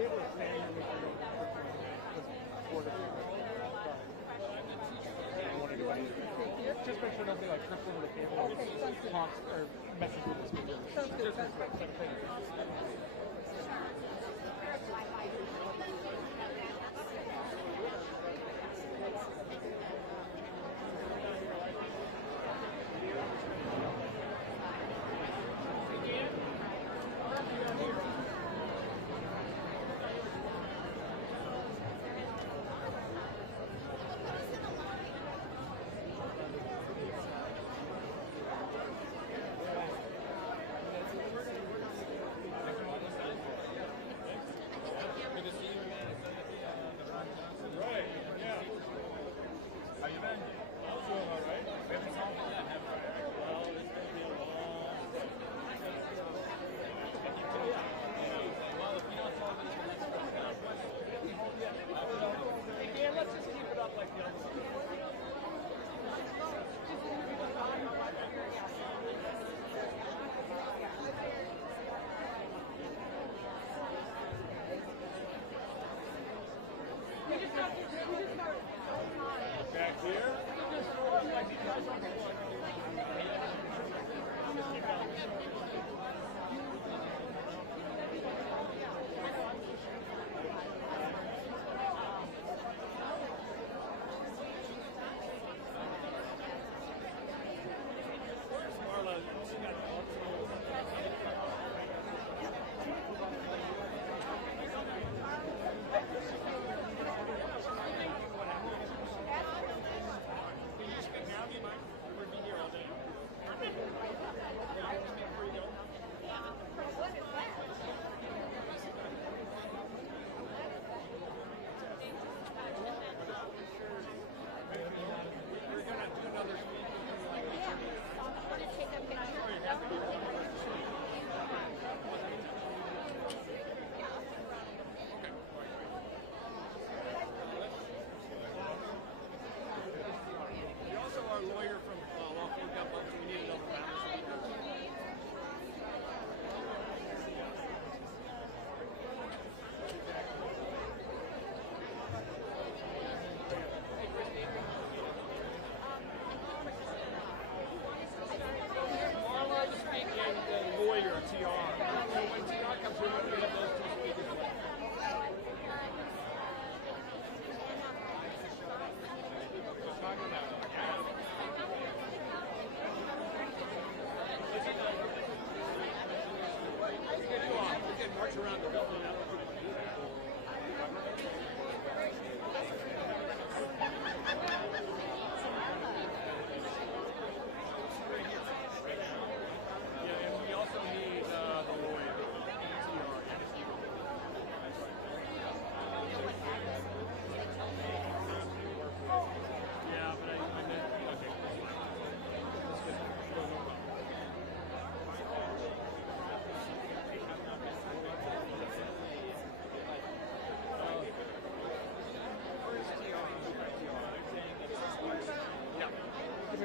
able to stand here with you? Just make sure nobody like trips over the cable or talks or messes with this video. Sounds good.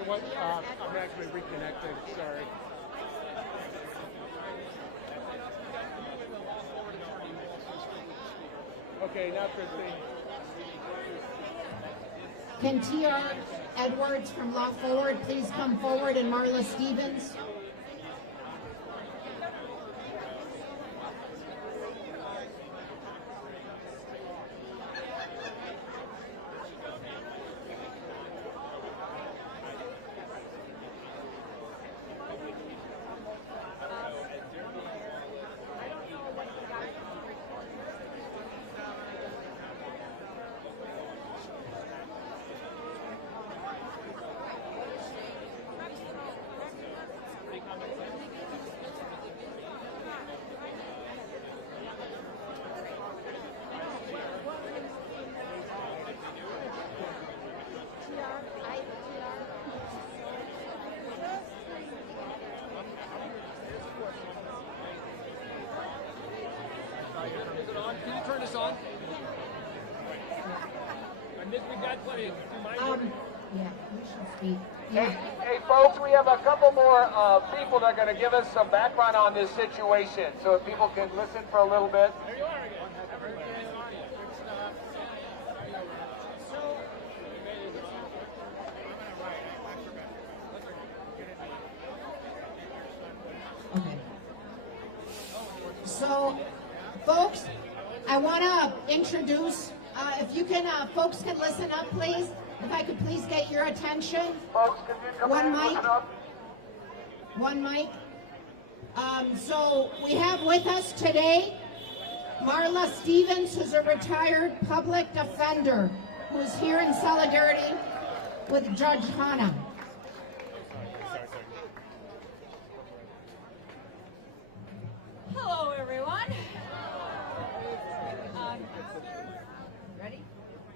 What? I'm actually reconnecting. Sorry. Okay, now Christine. Can T.R. Edwards from Law Forward please come forward, and Marlo Stevens? Can you turn this on? We've got plenty. Yeah, you should speak. Yeah. Hey, folks, we have a couple more people that are going to give us some background on this situation, so if people can listen for a little bit. There you are again. I want to introduce, if you can, folks can listen up, please. If I could please get your attention. Folks, can you come One in, mic. listen up? One mic. So we have with us today Marlo Stevens, who's a retired public defender, who is here in solidarity with Judge Hanna. Hello, everyone. Ready?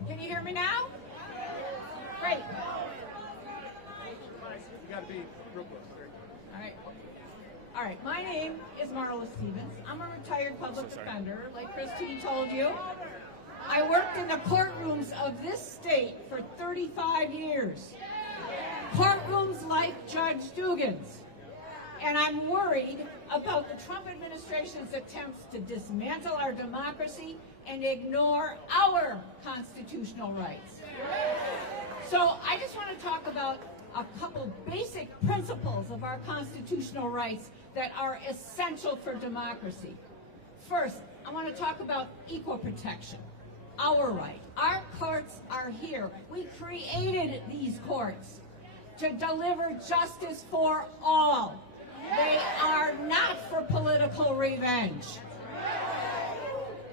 Can you hear me now? Great. You gotta be real close. All right. All right. My name is Marlo Stevens. I'm a retired public defender, like Christine told you. I worked in the courtrooms of this state for 35 years. Courtrooms like Judge Dugan's. And I'm worried about the Trump administration's attempts to dismantle our democracy and ignore our constitutional rights. So I just want to talk about a couple basic principles of our constitutional rights that are essential for democracy. First, I want to talk about equal protection, our right. Our courts are here. We created these courts to deliver justice for all. They are not for political revenge.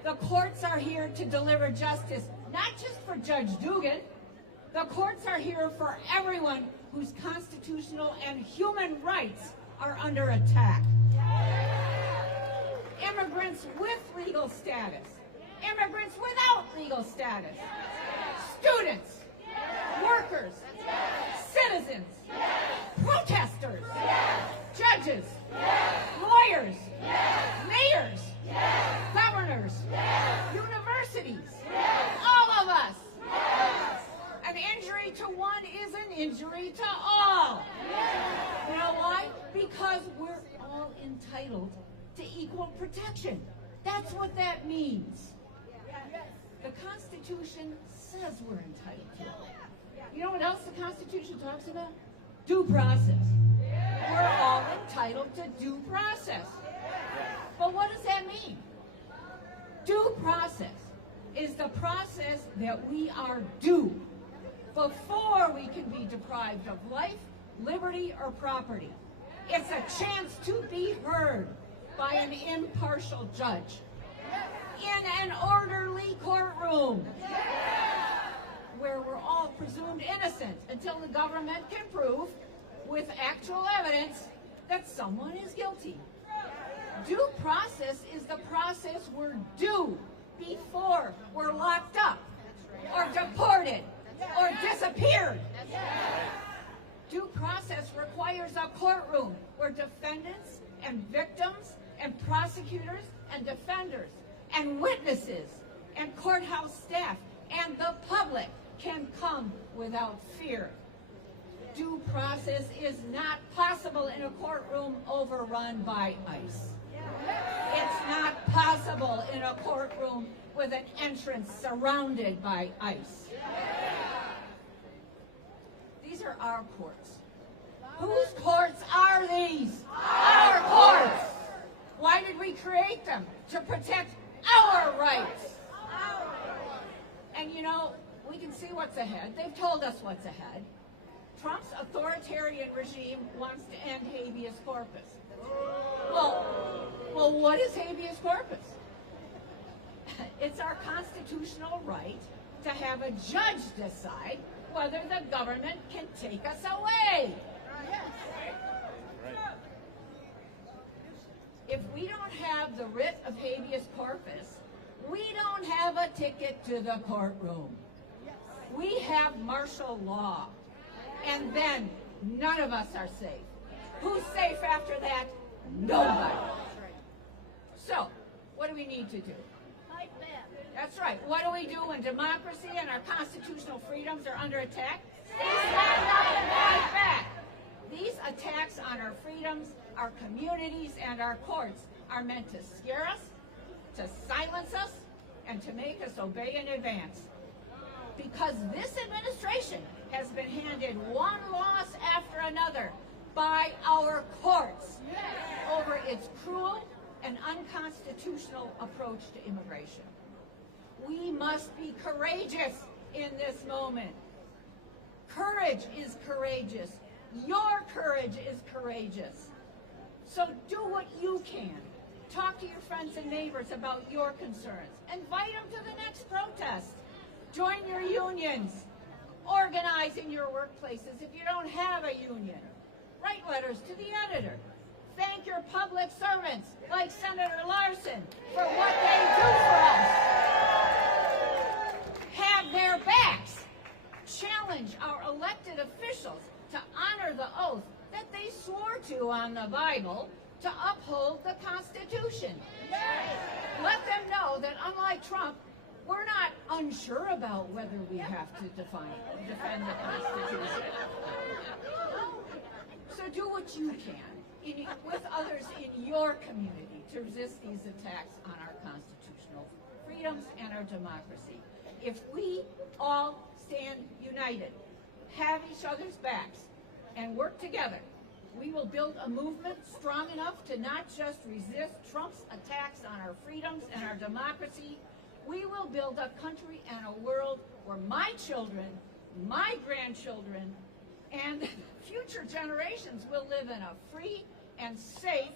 The courts are here to deliver justice, not just for Judge Dugan. The courts are here for everyone whose constitutional and human rights are under attack. Immigrants with legal status, immigrants without legal status, students, workers, citizens, protesters, judges, lawyers, mayors, governors, universities, all of us. An injury to one is an injury to all. You know why? Because we're all entitled to equal protection. That's what that means. The Constitution says we're entitled to it. You know what else the Constitution talks about? Due process. We're all entitled to due process. But what does that mean? Due process is the process that we are due before we can be deprived of life, liberty, or property. It's a chance to be heard by an impartial judge in an orderly courtroom where we're all presumed innocent until the government can prove with actual evidence that someone is guilty. Due process is the process we're due before we're locked up or deported or disappeared. Due process requires a courtroom where defendants and victims and prosecutors and defenders and witnesses and courthouse staff and the public can come without fear. Due process is not possible in a courtroom overrun by ICE. It's not possible in a courtroom with an entrance surrounded by ICE. These are our courts. Whose courts are these? Our courts! Why did we create them? To protect our rights. And you know, we can see what's ahead. They've told us what's ahead. Trump's authoritarian regime wants to end habeas corpus. Well, what is habeas corpus? It's our constitutional right to have a judge decide whether the government can take us away. If we don't have the writ of habeas corpus, we don't have a ticket to the courtroom. We have martial law, and then none of us are safe. Who's safe after that? Nobody. So, what do we need to do? That's right. What do we do when democracy and our constitutional freedoms are under attack? Stand up and fight back. These attacks on our freedoms, our communities, and our courts are meant to scare us, to silence us, and to make us obey in advance. Because this administration has been handed one loss after another by our courts over its cruel and unconstitutional approach to immigration. We must be courageous in this moment. Courage is courageous. Your courage is courageous. So do what you can. Talk to your friends and neighbors about your concerns. Invite them to the next protest. Join your unions. Organize in your workplaces if you don't have a union. Write letters to the editor. Thank your public servants, like Senator Larson, for what they do for us. Have their backs. Challenge our elected officials to honor the oath that they swore to on the Bible to uphold the Constitution. Let them know that unlike Trump, we're not unsure about whether we have to defend the Constitution. So do what you can with others in your community to resist these attacks on our constitutional freedoms and our democracy. If we all stand united, have each other's backs, and work together, we will build a movement strong enough to not just resist Trump's attacks on our freedoms and our democracy. We will build a country and a world where my children, my grandchildren, and future generations will live in a free and safe,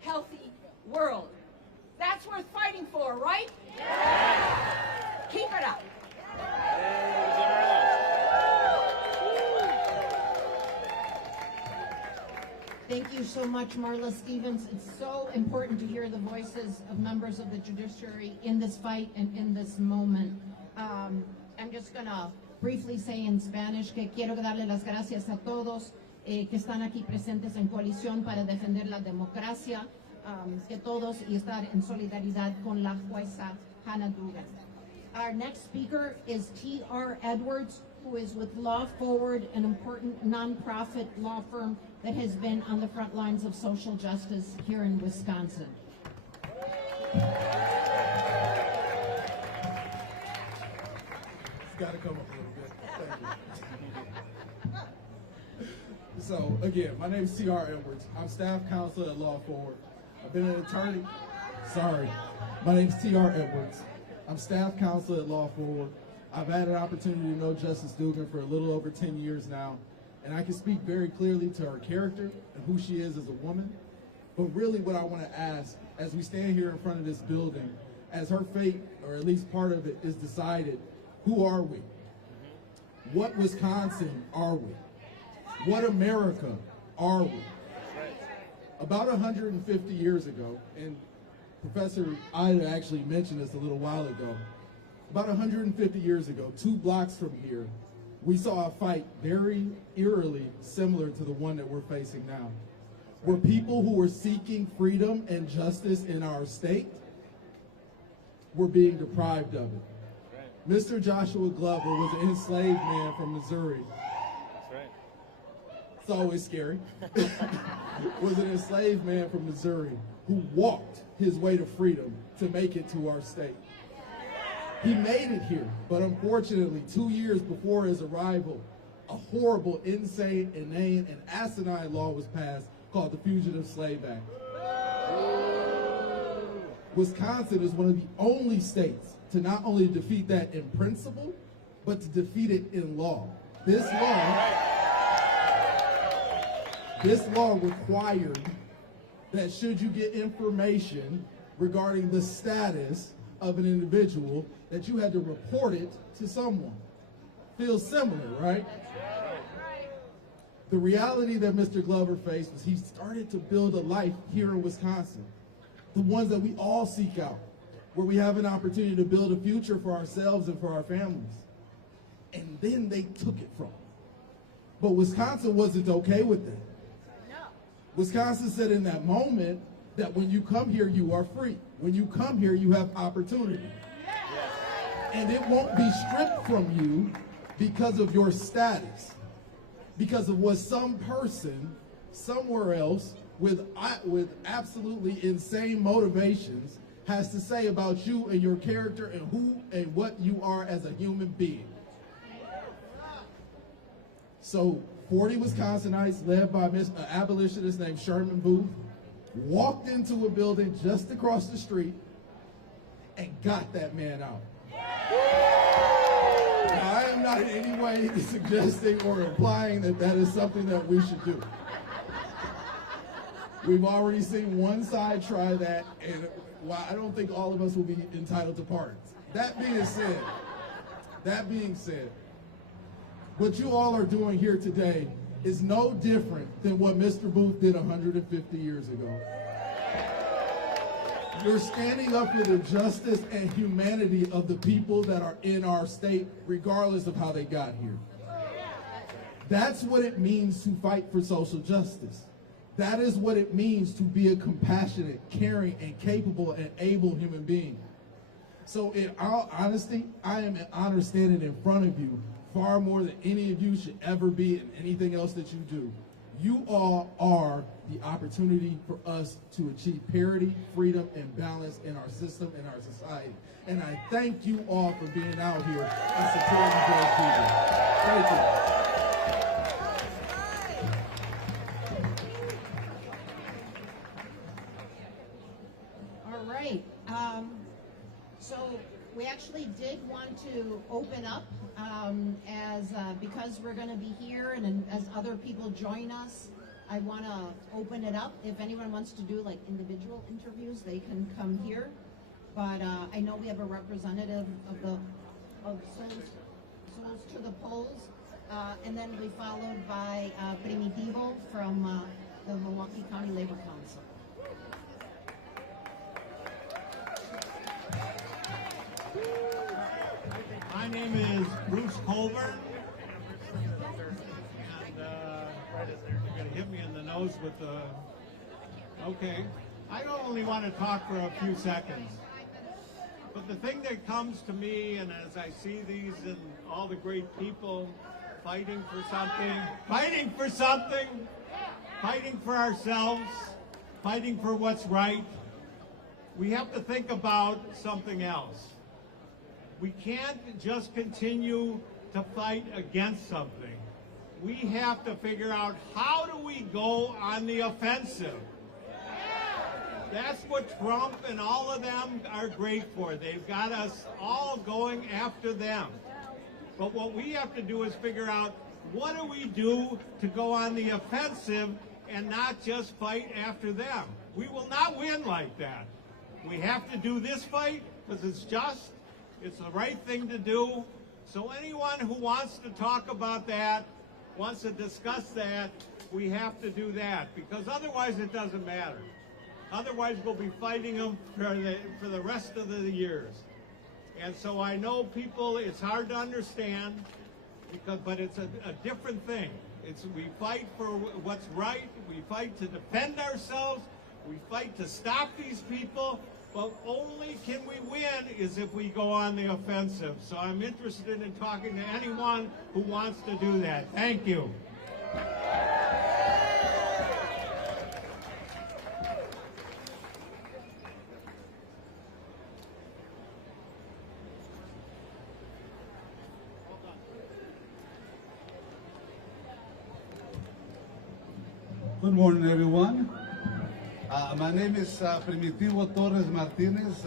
healthy world. That's worth fighting for, right? Yeah. Keep it up. Thank you so much, Marlo Stevens. It's so important to hear the voices of members of the judiciary in this fight and in this moment. I'm just going to briefly say in Spanish que quiero darle las gracias a todos que están aquí presentes en coalición para defender la democracia, que todos y estar en solidaridad con la jueza Hannah Dugan. Our next speaker is T.R. Edwards, who is with Law Forward, an important nonprofit law firm that has been on the front lines of social justice here in Wisconsin. It's got to come up a little bit. Thank you. So, again, my name is T.R. Edwards. I'm staff counsel at Law Forward. I've been an attorney. Sorry. My name is T.R. Edwards. I'm staff counsel at Law Forward. I've had an opportunity to know Justice Dugan for a little over 10 years now, and I can speak very clearly to her character and who she is as a woman. But really what I want to ask, as we stand here in front of this building, as her fate, or at least part of it, is decided, who are we? What Wisconsin are we? What America are we? About 150 years ago, and Professor Ida actually mentioned this a little while ago, about 150 years ago, 2 blocks from here, we saw a fight very eerily similar to the one that we're facing now, where people who were seeking freedom and justice in our state were being deprived of it. Mr. Joshua Glover was an enslaved man from Missouri. That's right. It's always scary. Was an enslaved man from Missouri who walked his way to freedom to make it to our state. He made it here, but unfortunately, 2 years before his arrival, a horrible, insane, inane, and asinine law was passed called the Fugitive Slave Act. Wisconsin is one of the only states to not only defeat that in principle, but to defeat it in law. This law required that should you get information regarding the status of an individual, that you had to report it to someone. Feels similar, right? The reality that Mr. Glover faced was he started to build a life here in Wisconsin, the ones that we all seek out, where we have an opportunity to build a future for ourselves and for our families. And then they took it from him. But Wisconsin wasn't okay with that. No. Wisconsin said in that moment that when you come here, you are free. When you come here, you have opportunity. And it won't be stripped from you because of your status, because of what some person somewhere else with absolutely insane motivations has to say about you and your character and who and what you are as a human being. So 40 Wisconsinites led by an abolitionist named Sherman Booth walked into a building just across the street and got that man out. Now, I am not in any way suggesting or implying that that is something that we should do. We've already seen one side try that, and while I don't think all of us will be entitled to pardons. That being said, what you all are doing here today is no different than what Mr. Booth did 150 years ago. You're standing up for the justice and humanity of the people that are in our state, regardless of how they got here. That's what it means to fight for social justice. That is what it means to be a compassionate, caring, and capable and able human being. So in all honesty, I am an honor standing in front of you far more than any of you should ever be in anything else that you do. You all are the opportunity for us to achieve parity, freedom, and balance in our system and our society. And I thank you all for being out here and supporting those people. Thank you. All right. So we actually did want to open up because we're going to be here, and as other people join us, I want to open it up. If anyone wants to do like individual interviews, they can come here. But I know we have a representative of Souls to the Polls, and then we'll be followed by Primitivo from the Milwaukee County Labor Council. My name is Bruce Culver, and you're going to hit me in the nose with the... Okay. I don't only want to talk for a few seconds, but the thing that comes to me, and as I see these and all the great people fighting for something, fighting for ourselves, fighting for what's right, we have to think about something else. We can't just continue to fight against something. We have to figure out, how do we go on the offensive? That's what Trump and all of them are great for. They've got us all going after them. But what we have to do is figure out, what do we do to go on the offensive and not just fight after them? We will not win like that. We have to do this fight because it's just. It's the right thing to do. So anyone who wants to talk about that, wants to discuss that, we have to do that, because otherwise it doesn't matter. Otherwise we'll be fighting them for the rest of the years. And so I know people, it's hard to understand, but it's a different thing. We fight for what's right. We fight to defend ourselves. We fight to stop these people. But only can we win is if we go on the offensive. So I'm interested in talking to anyone who wants to do that. Thank you. Good morning, everyone. My name is Primitivo Torres Martinez.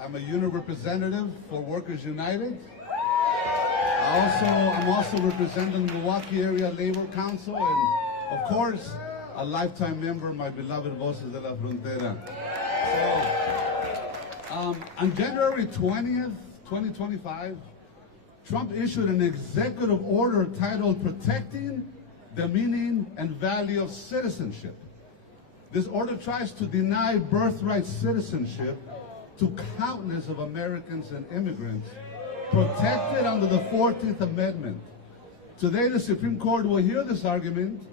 I'm a union representative for Workers United. I'm also representing the Milwaukee Area Labor Council, and of course, a lifetime member of my beloved Voces de la Frontera. So, on January 20th, 2025, Trump issued an executive order titled Protecting the Meaning and Value of Citizenship. This order tries to deny birthright citizenship to countless of Americans and immigrants protected under the 14th Amendment. Today, the Supreme Court will hear this argument,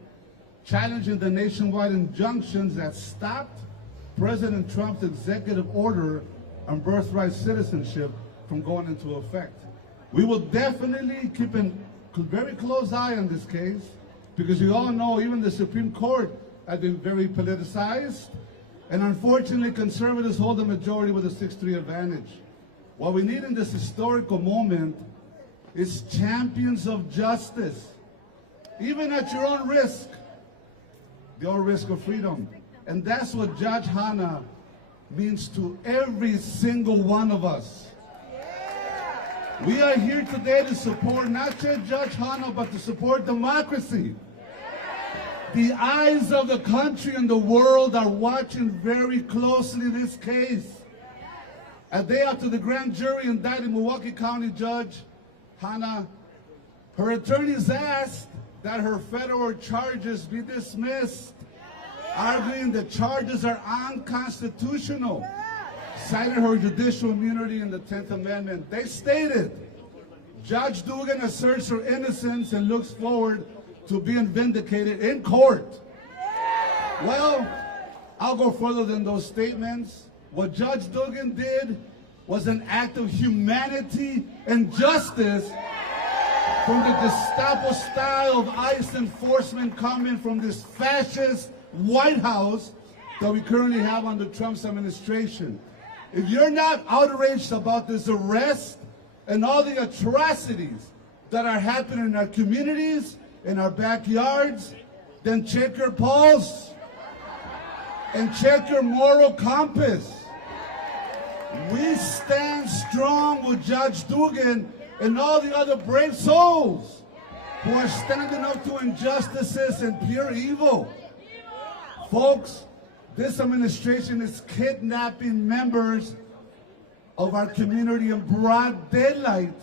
challenging the nationwide injunctions that stopped President Trump's executive order on birthright citizenship from going into effect. We will definitely keep a very close eye on this case, because you all know even the Supreme Court has been very politicized, and unfortunately conservatives hold the majority with a 6-3 advantage. What we need in this historical moment is champions of justice, even at your own risk, the own risk of freedom. And that's what Judge Hanna means to every single one of us. We are here today to support not just Judge Hanna, but to support democracy. The eyes of the country and the world are watching very closely this case. A day after the grand jury indicted Milwaukee County Judge Hanna, her attorneys asked that her federal charges be dismissed, arguing the charges are unconstitutional, citing her judicial immunity in the 10th Amendment. They stated, Judge Dugan asserts her innocence and looks forward to being vindicated in court. Well, I'll go further than those statements. What Judge Dugan did was an act of humanity and justice from the Gestapo style of ICE enforcement coming from this fascist White House that we currently have under Trump's administration. If you're not outraged about this arrest and all the atrocities that are happening in our communities, in our backyards, then check your pulse and check your moral compass. We stand strong with Judge Dugan and all the other brave souls who are standing up to injustices and pure evil. Folks, this administration is kidnapping members of our community in broad daylight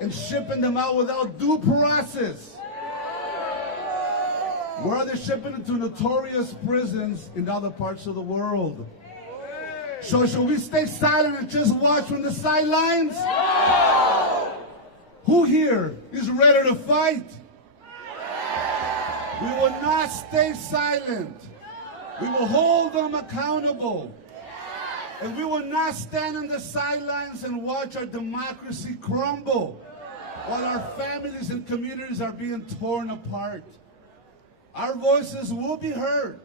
and shipping them out without due process. Where are they shipping them to notorious prisons in other parts of the world? So should we stay silent and just watch from the sidelines? No! Who here is ready to fight? We will not stay silent. We will hold them accountable. And we will not stand on the sidelines and watch our democracy crumble while our families and communities are being torn apart. Our voices will be heard,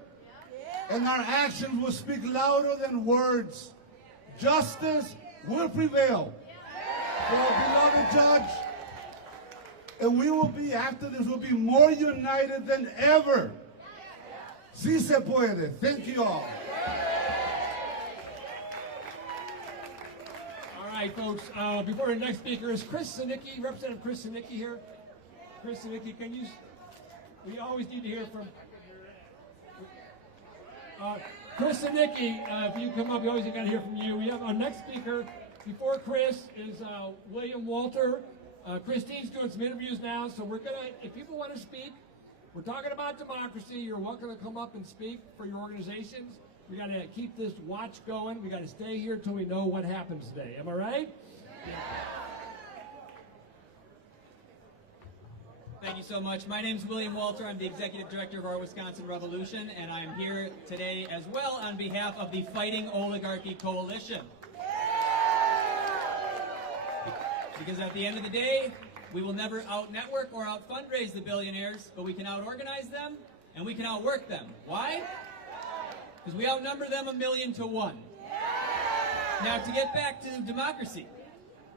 and our actions will speak louder than words. Justice will prevail for our beloved judge, and we will be, after this, will be more united than ever. Sí se puede. Thank you all. All right, folks, before our next speaker is Chris Sinicki, Representative Chris Sinicki here. Chris Sinicki, can you... We always need to hear from Chris Sinicki. If you come up, we always got to hear from you. We have our next speaker before Chris is William Walter. Christine's doing some interviews now, so we're gonna. If people want to speak, we're talking about democracy. You're welcome to come up and speak for your organizations. We got to keep this watch going. We got to stay here till we know what happens today. Am I right? Yeah. Thank you so much. My name is William Walter. I'm the Executive Director of our Wisconsin Revolution, and I'm here today as well on behalf of the Fighting Oligarchy Coalition. Because at the end of the day, we will never out-network or out-fundraise the billionaires, but we can out-organize them, and we can outwork them. Why? Because we outnumber them 1,000,000 to 1. Now, to get back to democracy,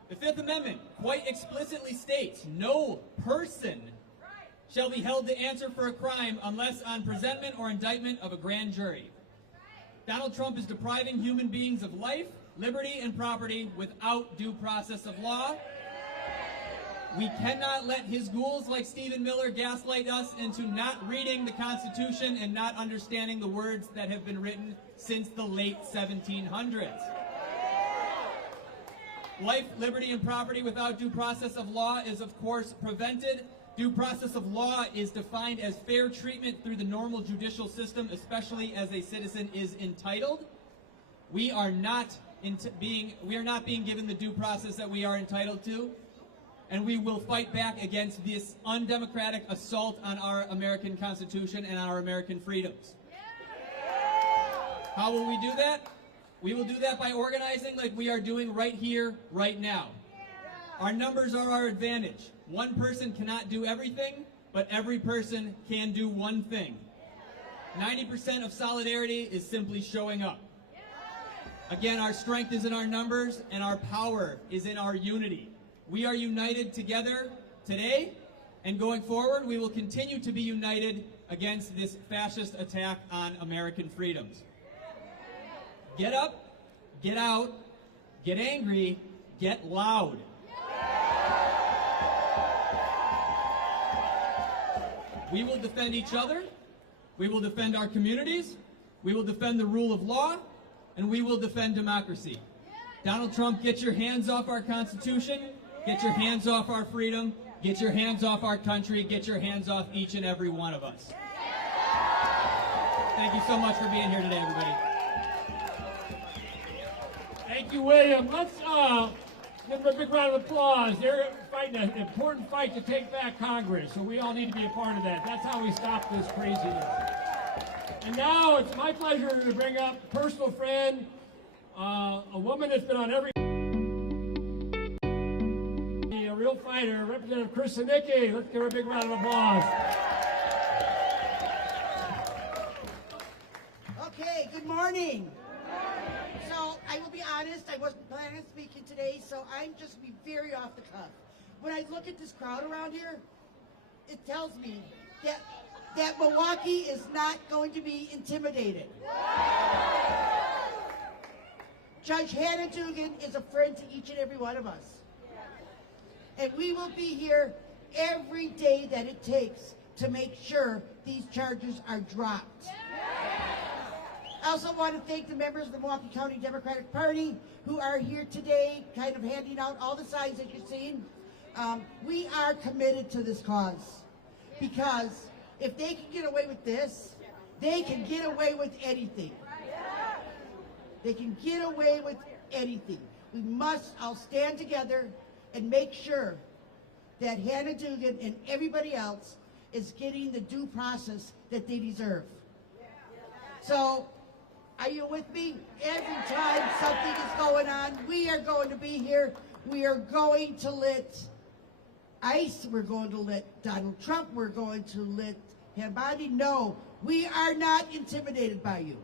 the Fifth Amendment quite explicitly states, no person shall be held to answer for a crime unless on presentment or indictment of a grand jury. Donald Trump is depriving human beings of life, liberty, and property without due process of law. We cannot let his ghouls like Stephen Miller gaslight us into not reading the Constitution and not understanding the words that have been written since the late 1700s. Life, liberty, and property without due process of law is, of course, prevented. Due process of law is defined as fair treatment through the normal judicial system, especially as a citizen is entitled. We are not being given the due process that we are entitled to, and we will fight back against this undemocratic assault on our American Constitution and our American freedoms. How will we do that? We will do that by organizing like we are doing right here, right now. Our numbers are our advantage. One person cannot do everything, but every person can do one thing. 90% of solidarity is simply showing up. Again, our strength is in our numbers, and our power is in our unity. We are united together today, and going forward, we will continue to be united against this fascist attack on American freedoms. Get up, get out, get angry, get loud. We will defend each other. We will defend our communities. We will defend the rule of law. And we will defend democracy. Donald Trump, get your hands off our Constitution. Get your hands off our freedom. Get your hands off our country. Get your hands off each and every one of us. Thank you so much for being here today, everybody. Thank you, William. Let's give them a big round of applause. They're fighting an important fight to take back Congress, so we all need to be a part of that. That's how we stop this craziness. And now it's my pleasure to bring up a personal friend, a woman that's been on every... A real fighter, Representative Chris Sinicki. Let's give her a big round of applause. Okay, good morning. So I will be honest, I wasn't planning on speaking today, so I'm just be very off the cuff. When I look at this crowd around here, it tells me that Milwaukee is not going to be intimidated. Judge Dugan is a friend to each and every one of us. And we will be here every day that it takes to make sure these charges are dropped. I also want to thank the members of the Milwaukee County Democratic Party who are here today, kind of handing out all the signs that you're seeing. We are committed to this cause because if they can get away with this, they can get away with anything. They can get away with anything. We must all stand together and make sure that Hannah Dugan and everybody else is getting the due process that they deserve. So, are you with me? Every time something is going on, we are going to be here. We are going to let ICE, we're going to let Donald Trump, we're going to let Hambadi know we are not intimidated by you.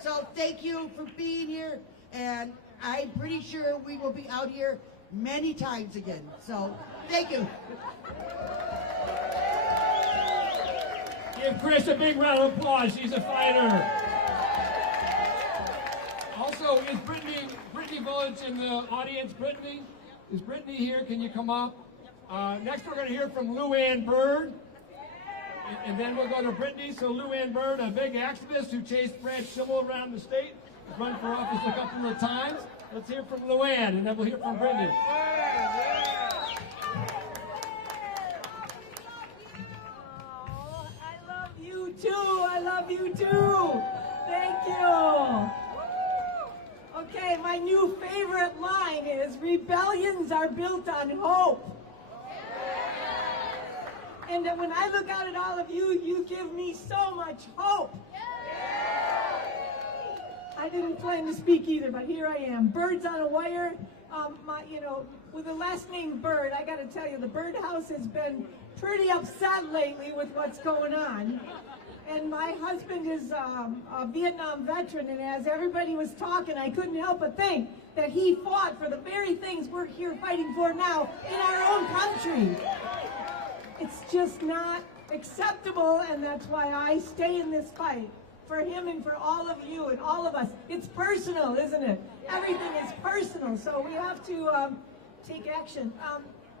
So thank you for being here, and I'm pretty sure we will be out here many times again. So thank you. Give Chris a big round of applause. She's a fighter. Also, is Brittany Village in the audience? Brittany? Is Brittany here? Can you come up? Next, we're going to hear from Lou Ann Bird. And then we'll go to Brittany. So Lou Ann Bird, a big activist who chased Brad Schimmel around the state, has run for office a couple of times. Let's hear from Lou Ann, and then we'll hear from Brittany. I love you too. Thank you. Okay, my new favorite line is, rebellions are built on hope. And when I look out at all of you, you give me so much hope. I didn't plan to speak either, but here I am. Birds on a wire. With the last name Bird, I got to tell you, the birdhouse has been pretty upset lately with what's going on. And my husband is a Vietnam veteran, and as everybody was talking, I couldn't help but think that he fought for the very things we're here fighting for now in our own country. It's just not acceptable, and that's why I stay in this fight for him and for all of you and all of us. It's personal, isn't it? Everything is personal, so we have to take action.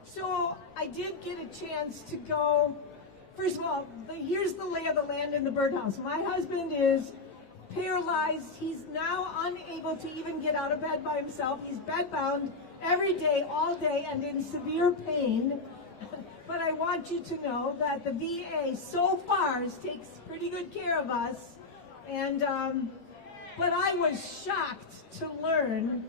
So I did get a chance to go. First of all, here's the lay of the land in the birdhouse. My husband is paralyzed. He's now unable to even get out of bed by himself. He's bedbound every day, all day, and in severe pain. But I want you to know that the VA so far takes pretty good care of us. And but I was shocked to learn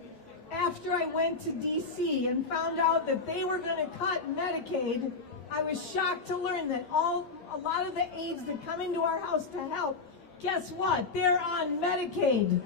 after I went to DC and found out that they were going to cut Medicaid. I was shocked to learn that a lot of the aides that come into our house to help, guess what? They're on Medicaid.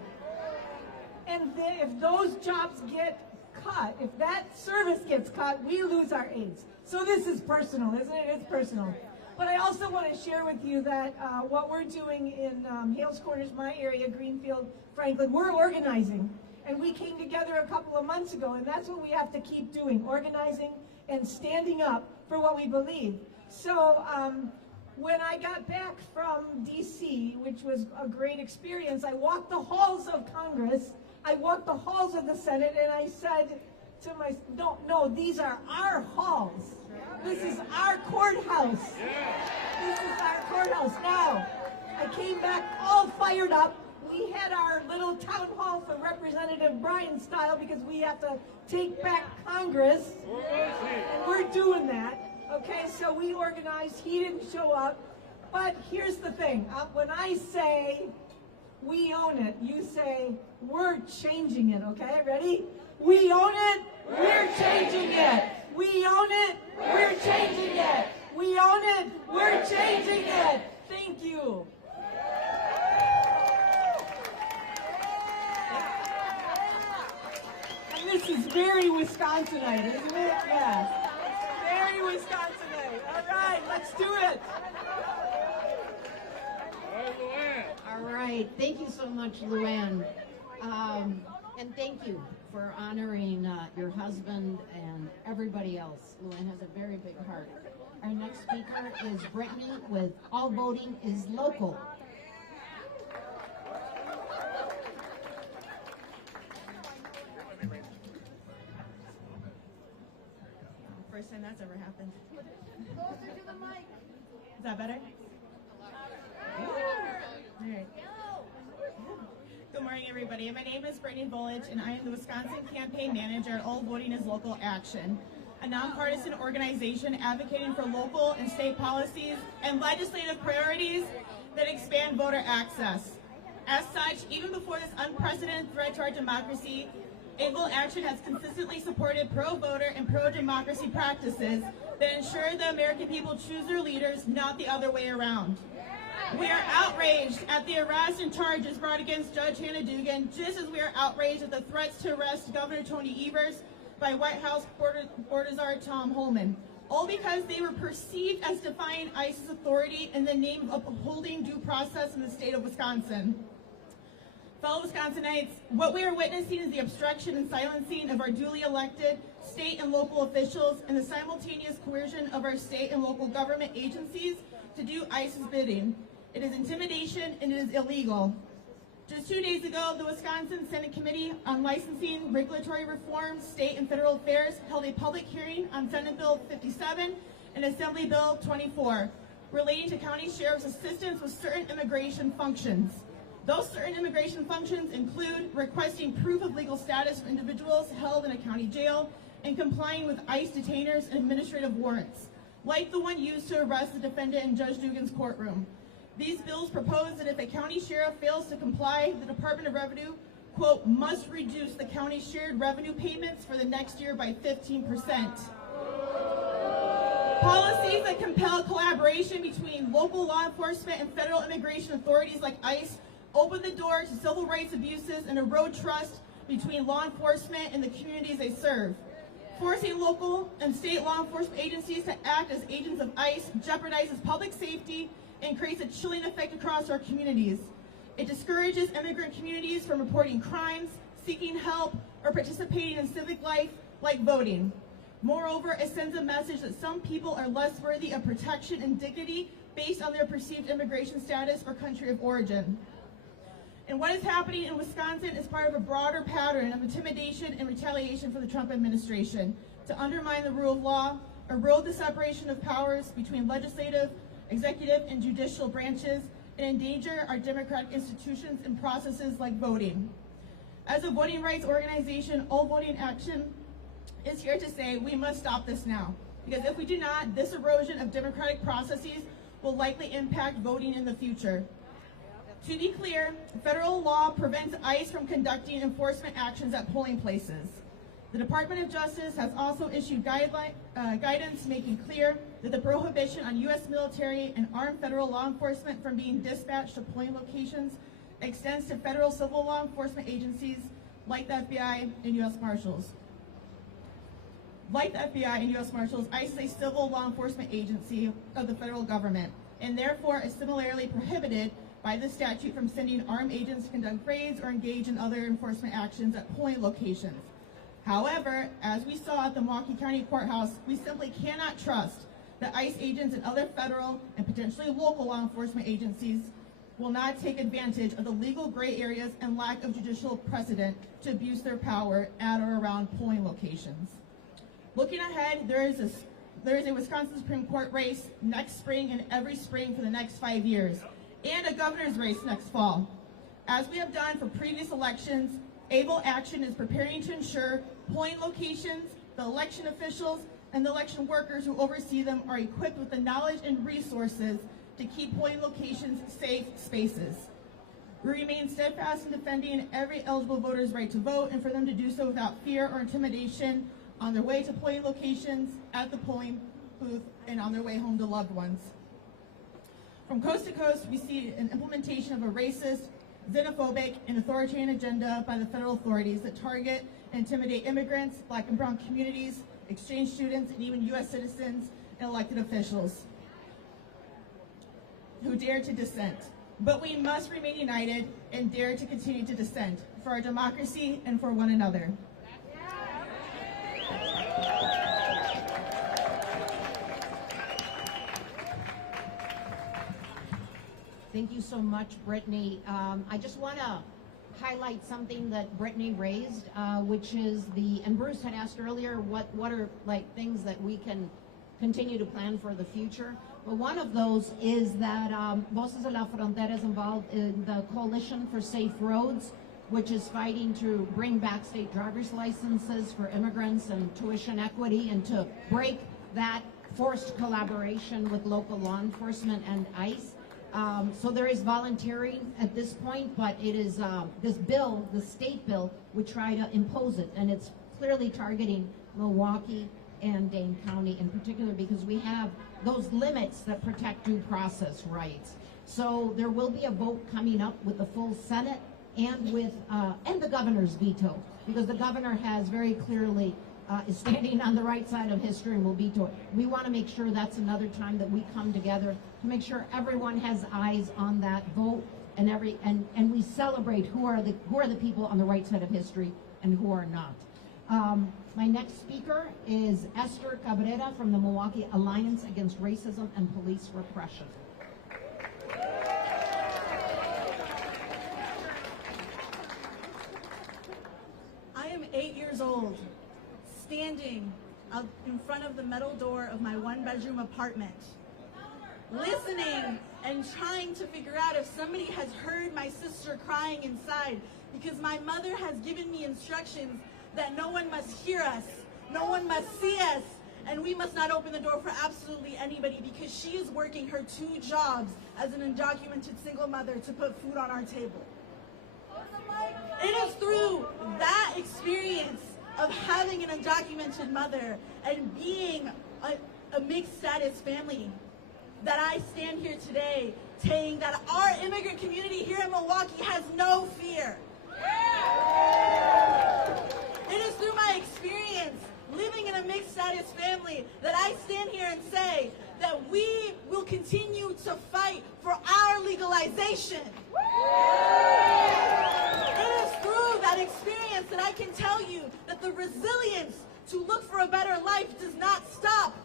And if those jobs get cut, if that service gets cut, we lose our aides. So this is personal, isn't it? It's personal. But I also want to share with you that what we're doing in Hales Corners, my area, Greenfield, Franklin, we're organizing. And we came together a couple of months ago, and that's what we have to keep doing, organizing and standing up for what we believe. So when I got back from DC, which was a great experience, I walked the halls of Congress, I walked the halls of the Senate, and I said, to my, no, these are our halls. This is our courthouse. This is our courthouse. Now, I came back all fired up. We had our little town hall for Representative Bryan style because we have to take back Congress. And we're doing that. Okay, so we organized. He didn't show up. But here's the thing. When I say we own it, you say we're changing it, okay? Ready? We own it, we're changing it. We own it, we're changing it. We own it, we're changing it. Thank you. And this is very Wisconsinite, isn't it? Yeah. Very Wisconsinite. All right, let's do it. All right, thank you so much, Luann. And thank you for honoring your husband and everybody else. Luann has a very big heart. Our next speaker is Brittany with All Voting is Local. First time that's ever happened. Closer to the mic. Is that better? All right. Good morning, everybody. My name is Brittany Volage, and I am the Wisconsin Campaign Manager at All Voting is Local Action, a nonpartisan organization advocating for local and state policies and legislative priorities that expand voter access. As such, even before this unprecedented threat to our democracy, AVOL Action has consistently supported pro-voter and pro-democracy practices that ensure the American people choose their leaders, not the other way around. We are outraged at the arrest and charges brought against Judge Dugan, just as we are outraged at the threats to arrest Governor Tony Evers by White House Border Czar Tom Homan, all because they were perceived as defying ICE's authority in the name of upholding due process in the state of Wisconsin. Fellow Wisconsinites, what we are witnessing is the obstruction and silencing of our duly elected state and local officials and the simultaneous coercion of our state and local government agencies to do ICE's bidding. It is intimidation and it is illegal. Just 2 days ago, the Wisconsin Senate Committee on Licensing, Regulatory Reform, State and Federal Affairs held a public hearing on Senate Bill 57 and Assembly Bill 24 relating to county sheriff's assistance with certain immigration functions. Those certain immigration functions include requesting proof of legal status for individuals held in a county jail and complying with ICE detainers and administrative warrants, like the one used to arrest the defendant in Judge Dugan's courtroom. These bills propose that if a county sheriff fails to comply, the Department of Revenue, quote, must reduce the county's shared revenue payments for the next year by 15%. Policies that compel collaboration between local law enforcement and federal immigration authorities like ICE open the door to civil rights abuses and erode trust between law enforcement and the communities they serve. Forcing local and state law enforcement agencies to act as agents of ICE jeopardizes public safety and creates a chilling effect across our communities. It discourages immigrant communities from reporting crimes, seeking help, or participating in civic life like voting. Moreover, it sends a message that some people are less worthy of protection and dignity based on their perceived immigration status or country of origin. And what is happening in Wisconsin is part of a broader pattern of intimidation and retaliation for the Trump administration to undermine the rule of law, erode the separation of powers between legislative, executive, and judicial branches, and endanger our democratic institutions and processes like voting. As a voting rights organization, All Voting Action is here to say we must stop this now, because if we do not, this erosion of democratic processes will likely impact voting in the future. To be clear, federal law prevents ICE from conducting enforcement actions at polling places. The Department of Justice has also issued guidance making clear that the prohibition on U.S. military and armed federal law enforcement from being dispatched to polling locations extends to federal civil law enforcement agencies like the FBI and U.S. Marshals. Like the FBI and U.S. Marshals, ICE is a civil law enforcement agency of the federal government, and therefore is similarly prohibited by the statute from sending armed agents to conduct raids or engage in other enforcement actions at polling locations. However, as we saw at the Milwaukee County Courthouse, we simply cannot trust that ICE agents and other federal and potentially local law enforcement agencies will not take advantage of the legal gray areas and lack of judicial precedent to abuse their power at or around polling locations. Looking ahead, there is a Wisconsin Supreme Court race next spring and every spring for the next 5 years, and a governor's race next fall. As we have done for previous elections, Able Action is preparing to ensure polling locations, the election officials, and the election workers who oversee them are equipped with the knowledge and resources to keep polling locations safe spaces. We remain steadfast in defending every eligible voter's right to vote and for them to do so without fear or intimidation on their way to polling locations, at the polling booth, and on their way home to loved ones. From coast to coast, we see an implementation of a racist, xenophobic, and authoritarian agenda by the federal authorities that target and intimidate immigrants, Black and brown communities, exchange students, and even U.S. citizens and elected officials who dare to dissent. But we must remain united and dare to continue to dissent for our democracy and for one another. Thank you so much, Brittany. I just want to highlight something that Brittany raised, which is and Bruce had asked earlier, what are like things that we can continue to plan for the future. Well, one of those is that Voces de la Frontera is involved in the Coalition for Safe Roads, which is fighting to bring back state driver's licenses for immigrants and tuition equity, and to break that forced collaboration with local law enforcement and ICE. So there is volunteering at this point, but it is this bill, the state bill, would try to impose it, and it's clearly targeting Milwaukee and Dane County in particular, because we have those limits that protect due process rights. So there will be a vote coming up with the full Senate and with and the governor's veto, because the governor has very clearly is standing on the right side of history and will veto it. We want to make sure that's another time that we come together to make sure everyone has eyes on that vote, and and we celebrate who are the people on the right side of history and who are not. My next speaker is Esther Cabrera from the Milwaukee Alliance Against Racism and Police Repression. I am 8 years old, standing out in front of the metal door of my one-bedroom apartment, listening and trying to figure out if somebody has heard my sister crying inside, because my mother has given me instructions that no one must hear us, no one must see us, and we must not open the door for absolutely anybody, because she is working her 2 jobs as an undocumented single mother to put food on our table. It is through that experience of having an undocumented mother and being a mixed status family that I stand here today saying that our immigrant community here in Milwaukee has no fear. It is through my experience living in a mixed status family that I stand here and say that we will continue to fight for our legalization. It is through that experience that I can tell you that the resilience to look for a better life does not stop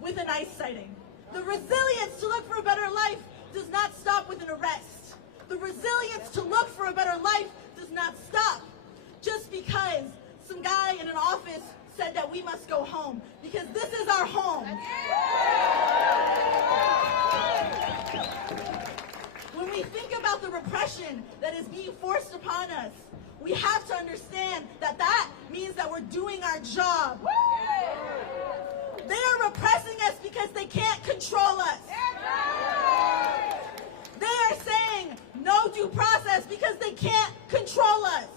with an ICE sighting. The resilience to look for a better life does not stop with an arrest. The resilience to look for a better life does not stop just because some guy in an office said that we must go home, because this is our home. When we think about the repression that is being forced upon us, we have to understand that that means that we're doing our job. They are repressing us because they can't control us. They are saying no due process because they can't control us.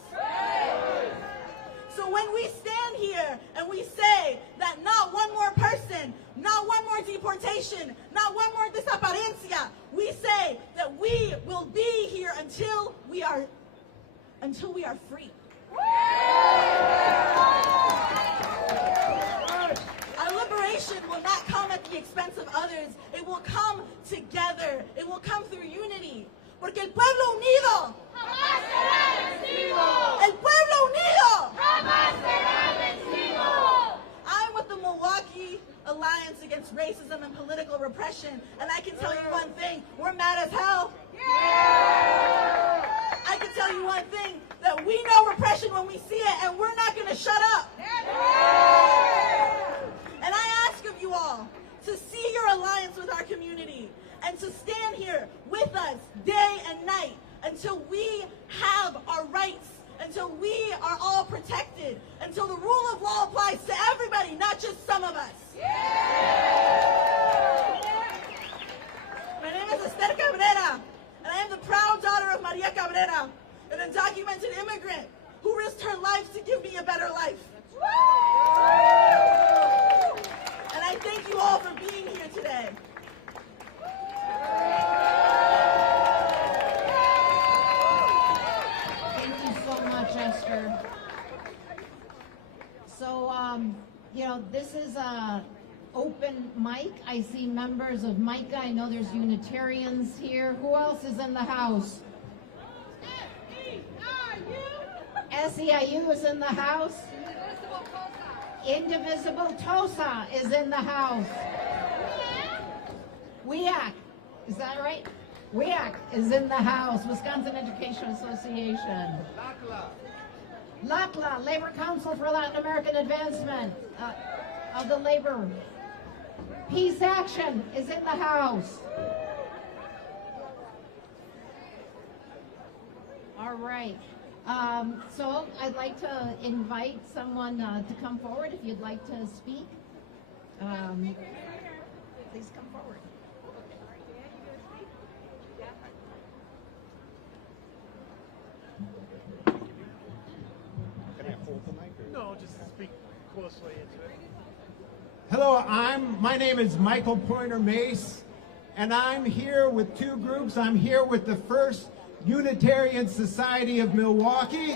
So when we stand here and we say that not one more person, not one more deportation, not one more desaparencia, we say that we will be here until we are free. Our liberation will not come at the expense of others. It will come together. It will come through unity. Porque el pueblo unido jamás será vencido. El pueblo unido jamás será vencido. I'm with the Milwaukee Alliance Against Racism and Political Repression, and I can tell you one thing: we're mad as hell. Yeah. We know repression when we see it, and we're not going to shut up. And I ask of you all to see your alliance with our community and to stand here with us day and night until we have our rights, until we are all protected, until the rule of law applies to everybody, not just some of us. My name is Esther Cabrera, and I am the proud daughter of Maria Cabrera, an undocumented immigrant who risked her life to give me a better life. And I thank you all for being here today. Thank you so much, Esther. So, you know, this is a open mic. I see members of MICA. I know there's Unitarians here. Who else is in the house? SEIU is in the house. Indivisible TOSA is in the house. WEAC, is that right? WEAC is in the house. Wisconsin Education Association. LACLA, Labor Council for Latin American Advancement of the Labor. Peace Action is in the house. All right. So I'd like to invite someone to come forward if you'd like to speak. Please come forward. Can I hold the mic? No, just speak closely into it. Hello, my name is MichaelPointerMace, and I'm here with two groups. I'm here with the First Unitarian Society of Milwaukee,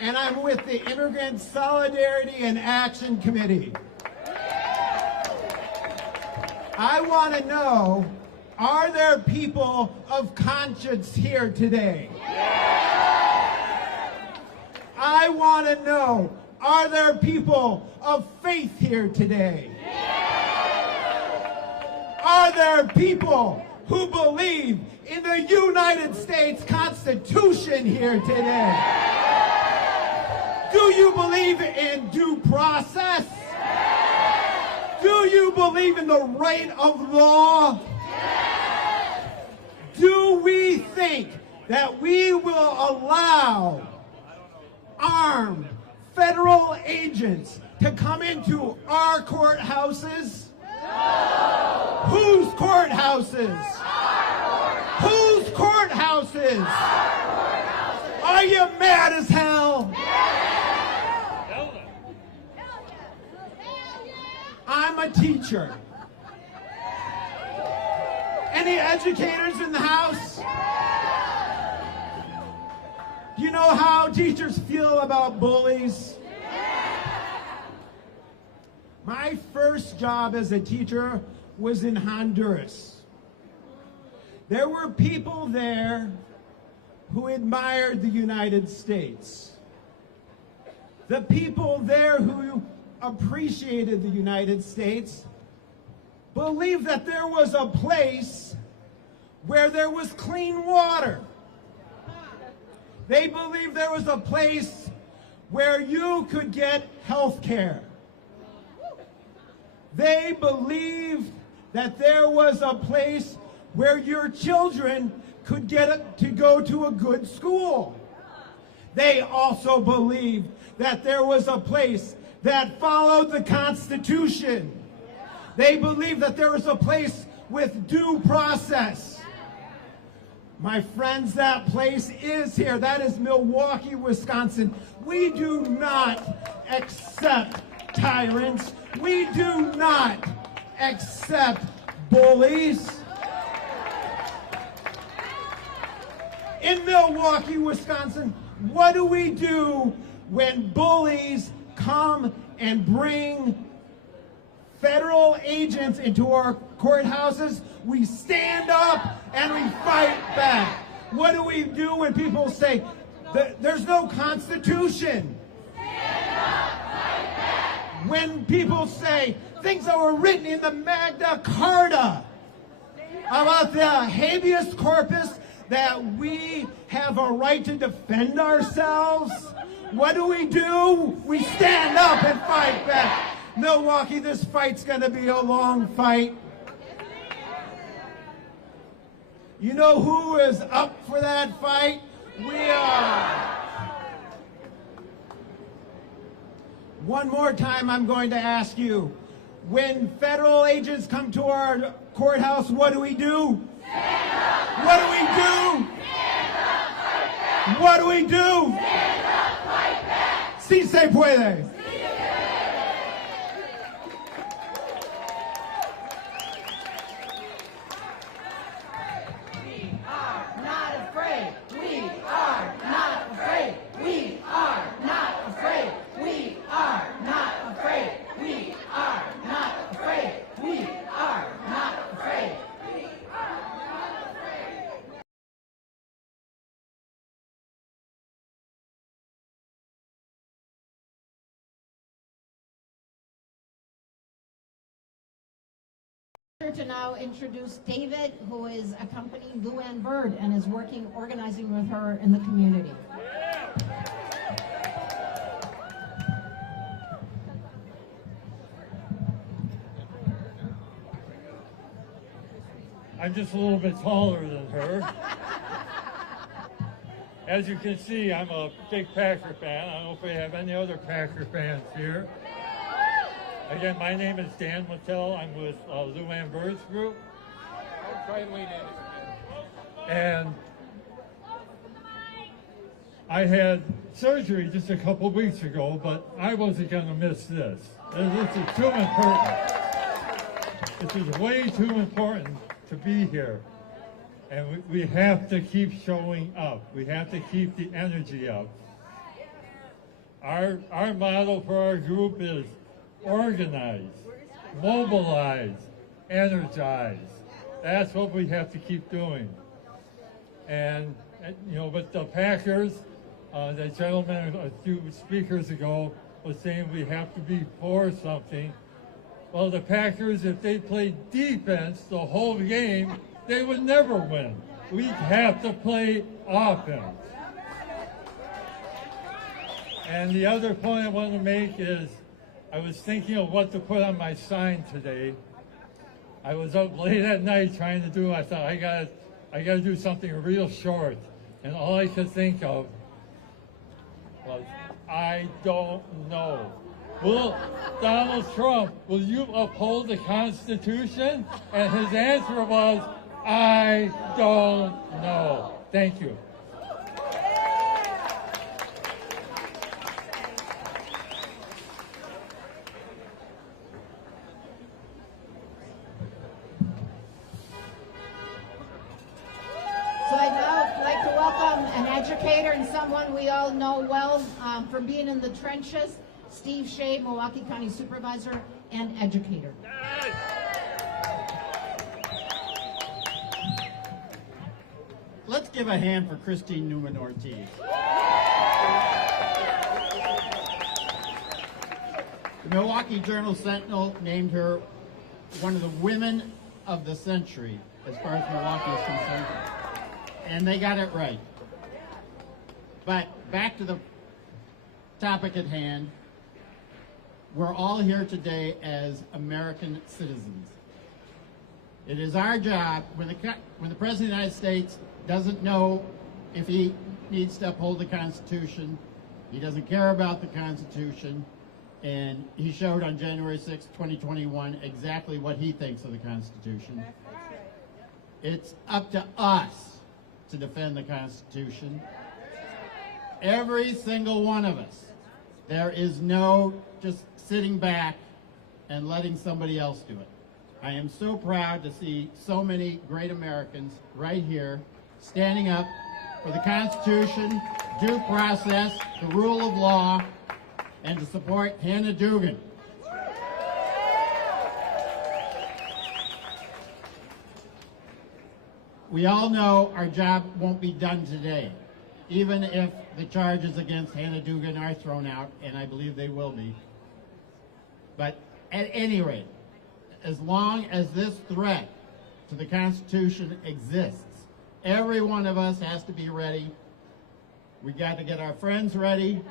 and I'm with the Immigrant Solidarity and Action Committee. I want to know, are there people of conscience here today? I want to know, are there people of faith here today? Are there people who believe in the United States Constitution here today? Do you believe in due process? Do you believe in the right of law? Do we think that we will allow armed federal agents to come into our courthouses? No. Whose courthouses? Whose courthouses? Are you mad as hell? I'm a teacher. Any educators in the house? Do you know how teachers feel about bullies? My first job as a teacher was in Honduras. There were people there who admired the United States. The people there who appreciated the United States believed that there was a place where there was clean water. They believed there was a place where you could get health care. They believed that there was a place where your children could get to go to a good school. They also believed that there was a place that followed the Constitution. They believed that there was a place with due process. My friends, that place is here. That is Milwaukee, Wisconsin. We do not accept tyrants. We do not accept bullies. In Milwaukee, Wisconsin, what do we do when bullies come and bring federal agents into our courthouses? We stand up and we fight back. What do we do when people say there's no Constitution? Stand up, fight back. When people say things that were written in the Magna Carta about the habeas corpus, that we have a right to defend ourselves? What do? We stand up and fight back. Milwaukee, this fight's going to be a long fight. You know who is up for that fight? We are. One more time, I'm going to ask you, when federal agents come to our courthouse, what do we do? Stand up. What do we do? Stand up, fight back. What do we do? Stand up, fight back. Si se puede. To now introduce David, who is accompanying Luann Bird and is organizing with her in the community. I'm just a little bit taller than her. As you can see, I'm a big Packer fan. I don't know if we have any other Packer fans here. Again, my name is Dan Mattel. I'm with Luann Bird's group. I'll try and lean in. And I had surgery just a couple weeks ago, but I wasn't going to miss this. This is too important. This is way too important to be here. And we have to keep showing up. We have to keep the energy up. Our motto for our group is organize, mobilize, energize. That's what we have to keep doing. And you know, with the Packers, the gentleman a few speakers ago was saying we have to be for something. Well, the Packers, if they played defense the whole game, they would never win. We have to play offense. And the other point I want to make is, I was thinking of what to put on my sign today. I was up late at night trying to do, I thought I gotta do something real short. And all I could think of was, I don't know. Donald Trump, will you uphold the Constitution? And his answer was, I don't know. Thank you. Educator and someone we all know well from being in the trenches, Steve Shea, Milwaukee County Supervisor and Educator. Let's give a hand for Christine Newman-Ortiz. The Milwaukee Journal-Sentinel named her one of the women of the century as far as Milwaukee is concerned. And they got it right. But back to the topic at hand, we're all here today as American citizens. It is our job, when the President of the United States doesn't know if he needs to uphold the Constitution, he doesn't care about the Constitution, and he showed on January 6, 2021, exactly what he thinks of the Constitution. It's up to us to defend the Constitution. Every single one of us. There is no just sitting back and letting somebody else do it. I am so proud to see so many great Americans right here standing up for the Constitution, due process, the rule of law, and to support Hannah Dugan. We all know our job won't be done today, even if the charges against Hannah Dugan are thrown out, and I believe they will be. But at any rate, as long as this threat to the Constitution exists, Every one of us has to be ready. We got to get our friends ready.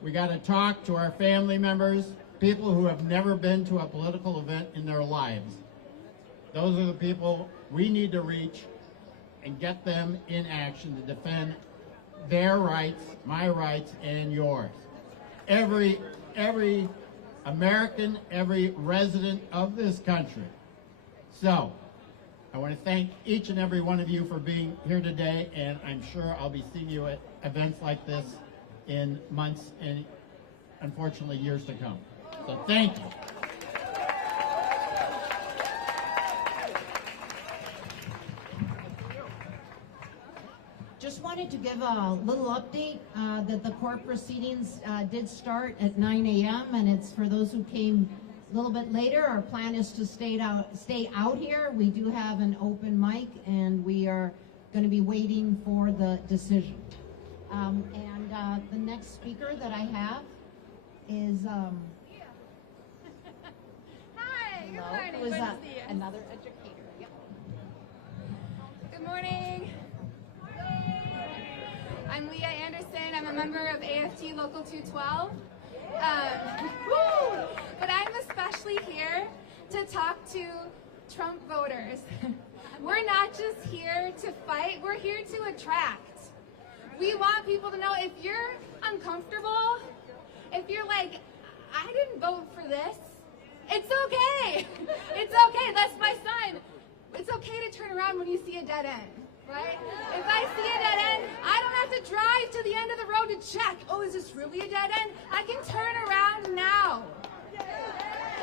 We got to talk to our family members, people who have never been to a political event in their lives. Those are the people we need to reach and get them in action to defend their rights, my rights, and yours. Every American, every resident of this country. So, I want to thank each and every one of you for being here today, and I'm sure I'll be seeing you at events like this in months and, unfortunately, years to come. So thank you. Just wanted to give a little update that the court proceedings did start at 9 a.m. and it's for those who came a little bit later. Our plan is to stay out here. We do have an open mic and we are going to be waiting for the decision. The next speaker that I have is Hi, good morning. who is Buenos dias. another educator. Yep. Good morning. I'm Leah Anderson. I'm a member of AFT Local 212. But I'm especially here to talk to Trump voters. We're not just here to fight, we're here to attract. We want people to know if you're uncomfortable, if you're like, I didn't vote for this, it's okay. It's okay, that's my son. It's okay to turn around when you see a dead end. Right? If I see a dead end, I don't have to drive to the end of the road to check. Oh, is this really a dead end? I can turn around now.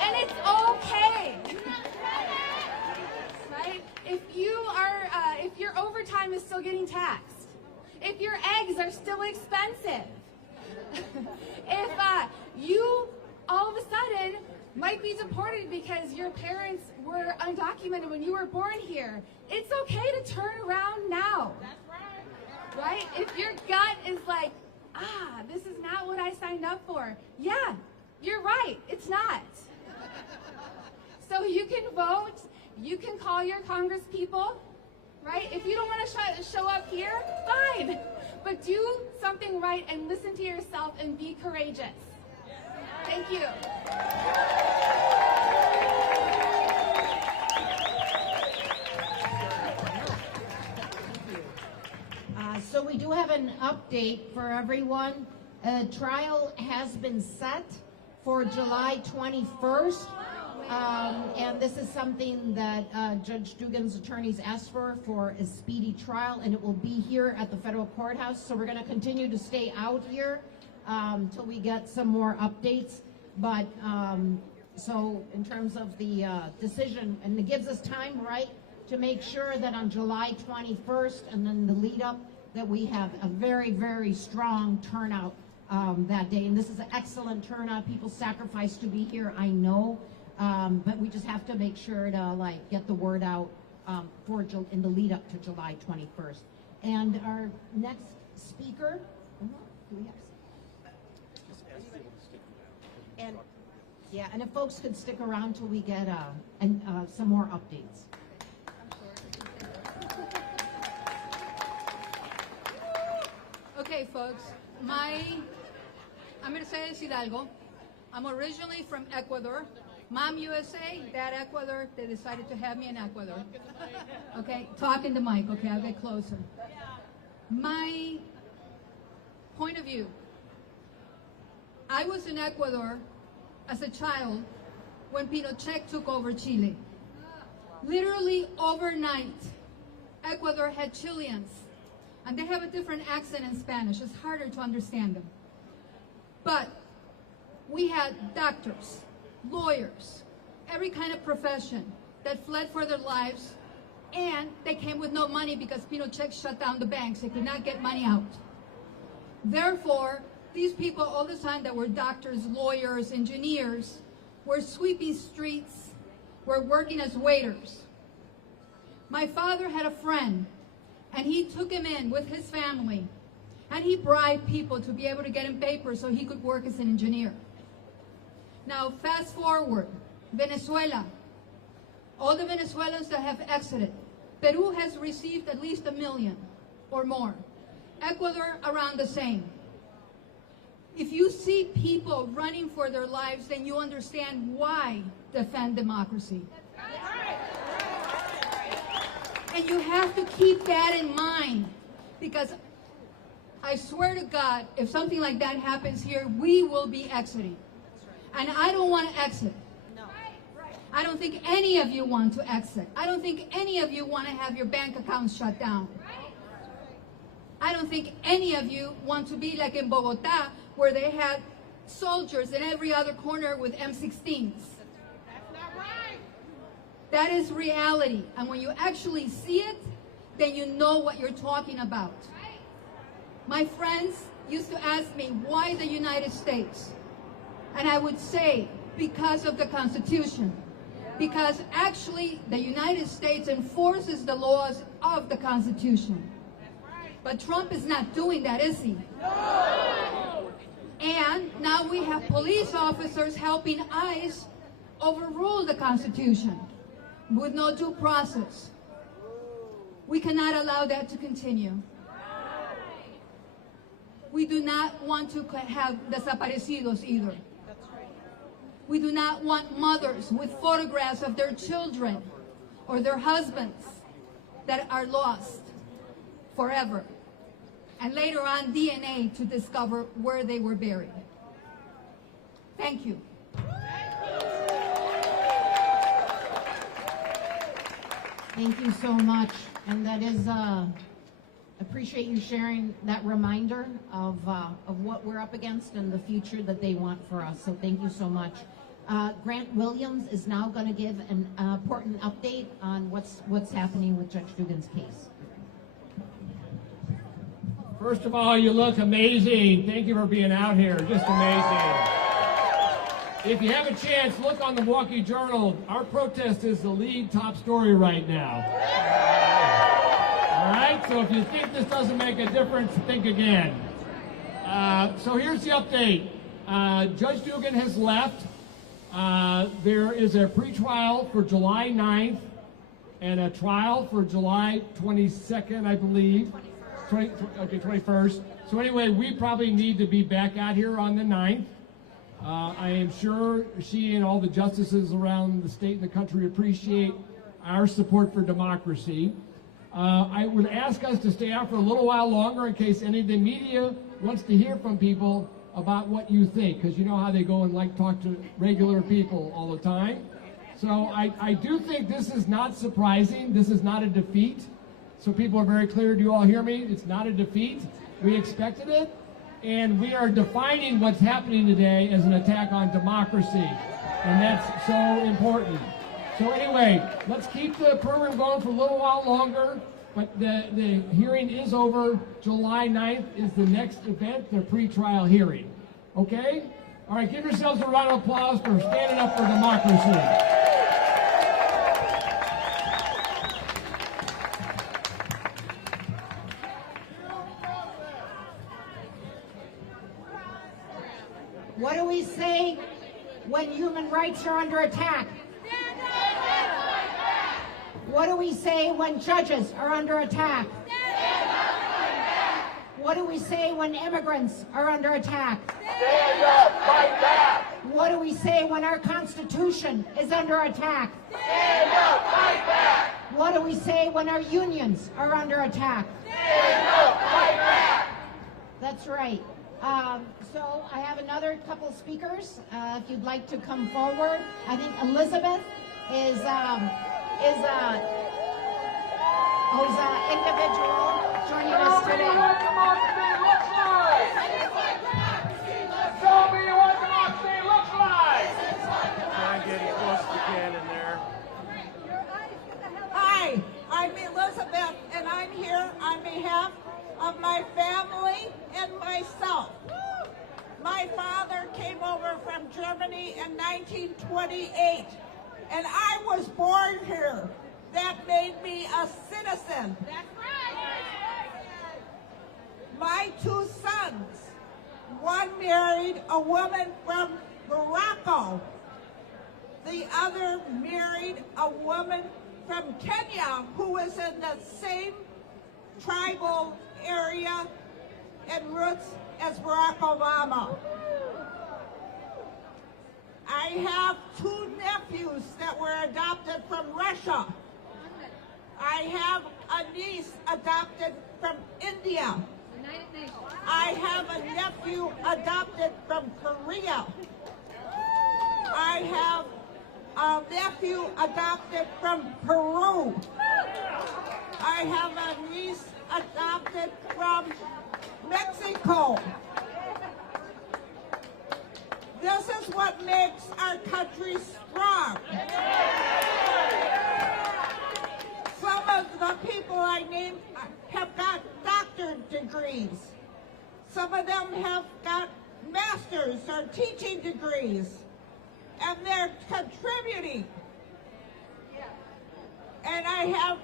And it's okay. Right? If your overtime is still getting taxed, if your eggs are still expensive, if you all of a sudden might be deported because your parents were undocumented when you were born here, it's okay to turn around now. That's right. Right? If your gut is like, this is not what I signed up for. Yeah, you're right. It's not. So you can vote. You can call your Congress people. Right? If you don't want to show up here, fine. But do something right and listen to yourself and be courageous. Thank you. So we do have an update for everyone. A trial has been set for July 21st. And this is something that Judge Dugan's attorneys asked for a speedy trial, and it will be here at the federal courthouse. So we're going to continue to stay out here till we get some more updates. But so in terms of the decision, and it gives us time, right, to make sure that on July 21st and then the lead up that we have a very, very strong turnout that day. And this is an excellent turnout. People sacrifice to be here, I know. But we just have to make sure to get the word out in the lead up to July 21st. And our next speaker, do we have? And if folks could stick around till we get some more updates. Okay, folks, I'm Mercedes Hidalgo. I'm originally from Ecuador. Mom USA, Dad Ecuador. They decided to have me in Ecuador. Okay, talk in the mic. Okay, I'll get closer. My point of view. I was in Ecuador as a child when Pinochet took over Chile. Literally overnight, Ecuador had Chileans. And they have a different accent in Spanish. It's harder to understand them. But we had doctors, lawyers, every kind of profession that fled for their lives, and they came with no money because Pinochet shut down the banks. They could not get money out. Therefore, these people all the time that were doctors, lawyers, engineers, were sweeping streets, were working as waiters. My father had a friend, and he took him in with his family, and he bribed people to be able to get him papers so he could work as an engineer. Now, fast forward, Venezuela. All the Venezuelans that have exited, Peru has received at least 1 million or more. Ecuador around the same. If you see people running for their lives, then you understand why defend democracy. And you have to keep that in mind, because I swear to God, if something like that happens here, we will be exiting. And I don't want to exit. I don't think any of you want to exit. I don't think any of you want to have your bank accounts shut down. I don't think any of you want to be like in Bogota, where they had soldiers in every other corner with M16s. That is reality. And when you actually see it, then you know what you're talking about. My friends used to ask me, why the United States? And I would say, because of the Constitution. Because actually, the United States enforces the laws of the Constitution. But Trump is not doing that, is he? No! And now we have police officers helping ICE overrule the Constitution with no due process. We cannot allow that to continue. We do not want to have desaparecidos either. We do not want mothers with photographs of their children or their husbands that are lost forever, and later on DNA to discover where they were buried. Thank you. Thank you so much. And that is, appreciate you sharing that reminder of what we're up against and the future that they want for us. So thank you so much. Grant Williams is now going to give an important update on what's happening with Judge Dugan's case. First of all, you look amazing. Thank you for being out here. Just amazing. If you have a chance, look on the Milwaukee Journal. Our protest is the lead top story right now. All right, so if you think this doesn't make a difference, think again. So here's the update. Judge Dugan has left. There is a pretrial for July 9th and a trial for July 22nd, I believe. 21st. So anyway, we probably need to be back out here on the 9th. I am sure she and all the justices around the state and the country appreciate our support for democracy. I would ask us to stay out for a little while longer in case any of the media wants to hear from people about what you think, because you know how they go and like talk to regular people all the time. So I do think this is not surprising. This is not a defeat. So people are very clear. Do you all hear me? It's not a defeat. We expected it. And we are defining what's happening today as an attack on democracy. And that's so important. So anyway, let's keep the program going for a little while longer. But the hearing is over. July 9th is the next event, the pretrial hearing. Okay? All right, give yourselves a round of applause for standing up for democracy. What do we say when human rights are under attack? What do we say when judges are under attack? What do we say when immigrants are under attack? Stand up, fight back! What do we say when our Constitution is under attack? Stand up, fight back! What do we say when our unions are under attack? Stand up, fight back! That's right. So I have another couple speakers. If you'd like to come forward, I think Elizabeth is individual joining us today. Show me what democracy looks like! Try and get as close as you can in there. Hi, I'm Elizabeth, and I'm here on behalf of my family and myself. My father came over from Germany in 1928, and I was born here. That made me a citizen. That's right. My two sons, one married a woman from Morocco. The other married a woman from Kenya who was in the same tribal area and roots as Barack Obama. I have 2 nephews that were adopted from Russia. I have a niece adopted from India. I have a nephew adopted from Korea. I have a nephew adopted from Peru. I have a niece adopted from Mexico. This is what makes our country strong. Some of the people I named have got doctorate degrees. Some of them have got master's or teaching degrees, and they're contributing. And I have